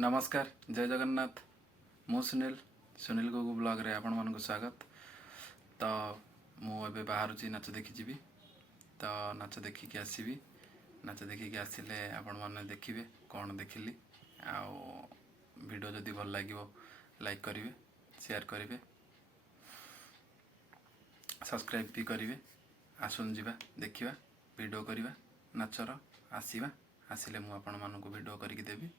नमस्कार जय जगन्नाथ मु सुनील सुनील गोगु ब्लॉग रे आपण मानक स्वागत। तो मु एबे बाहर नाच देखी जीवी तो नाच देखिकी आसबि नाच देखिकी आसिले आपण माने देखिबे कौन देखिली आउ वीडियो जदि भल लागिवो लाइक करिवे शेयर करिवे सब्सक्राइब भी करिवे। आसुन जीवा देखिवा वीडियो करिवा नाचर आसीबा आसिले मु आपण मानक वीडियो करिकी देबी।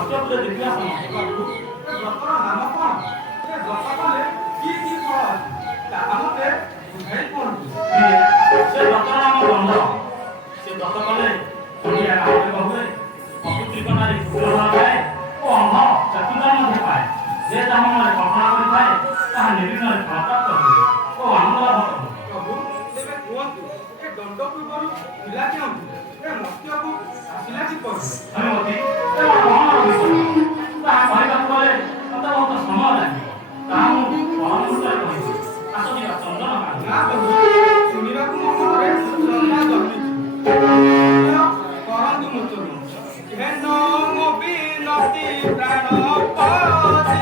ସତ୍ୟକୁ ଦେଖିବା ସମସ୍ତେ ବାବୁ ଏ ବ୍ରତର ନାମ କଣ? ଏ ବ୍ରତ କଲେ କି ଫଳ ଅଛି ତାହା ମୋତେ ବୁଝାଇ କୁହନ୍ତୁ। ସେ ବ୍ରତର ନାମ ଗନ୍ଧ। ସେ ବ୍ରତ କଲେ ଓଡ଼ିଆ ଆବେଗ ହୁଏ, ଅପୁତ୍ରିକଣାରେ ପୁତ୍ର ଥାଏ ଓ ଅନ୍ଧ ଚକ୍ଷୁଦାନ ମଧ୍ୟ ପାଏ। ଯେ ତାହା ମନରେ କଳ୍ପନା କରିଥାଏ ତାହା ନିର୍ବିଘ୍ନରେ ଫଳପ୍ରାପ୍ତ ହୁଏ ଓ ଆନନ୍ଦ ଲାଭ କରେ। ପ୍ରଭୁ ତେବେ କୁହନ୍ତୁ ଏ ଦଣ୍ଡ ପୂର୍ବରୁ ଥିଲା କେଉଁଠି? ଏ ମର୍ତ୍ତ୍ୟକୁ ଆସିଲା କିପରି? ହରିମତି ଏ ମନର ବିଷୟ ତାହା କହିବାକୁ ଗଲେ ମୋତେ ବହୁତ ସମୟ ଲାଗିବ। ତାହା ମୁଁ ପରମୁହୂର୍ତ୍ତରେ କହିବି। ଆସ ଯିବା ଚନ୍ଦନ କାଣ୍ଡ। ନା ବନ୍ଧୁ, ଶୁଣିବାକୁ ମୋ ମନରେ ଶ୍ରଦ୍ଧା ଜନ୍ମିଛି। କରନ୍ତୁ ମୋଚନ। ହେନ ମୋ ବିନତି ପ୍ରାଣପତି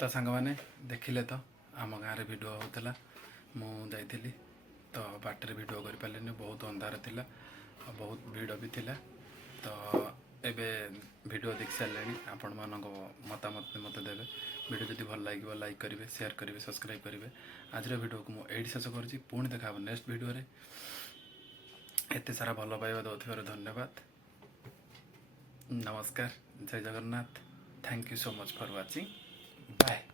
ତ ସାଙ୍ଗମାନେ ଦେଖିଲେ ତ ଆମ ଗାଁରେ ଭିଡ଼ିଓ ହେଉଥିଲା, ମୁଁ ଯାଇଥିଲି ତ ବାଟରେ ଭିଡ଼ିଓ କରିପାରିଲିନି, ବହୁତ ଅନ୍ଧାର ଥିଲା ଆଉ ବହୁତ ଭିଡ଼ ବି ଥିଲା। ତ ଏବେ ଭିଡ଼ିଓ ଦେଖି ସାରିଲେଣି, ଆପଣମାନଙ୍କ ମତାମତ ମୋତେ ଦେବେ। ଭିଡ଼ିଓ ଯଦି ଭଲ ଲାଗିବ ଲାଇକ୍ କରିବେ, ସେୟାର କରିବେ, ସବସ୍କ୍ରାଇବ୍ କରିବେ। ଆଜିର ଭିଡ଼ିଓକୁ ମୁଁ ଏଇଠି ଶେଷ କରୁଛି, ପୁଣି ଦେଖା ହେବ ନେକ୍ସଟ ଭିଡ଼ିଓରେ। ଏତେ ସାରା ଭଲ ପାଇବା ଦେଉଥିବାରୁ ଧନ୍ୟବାଦ। ନମସ୍କାର, ଜୟ Jagannath. Thank you so much for watching. Bye.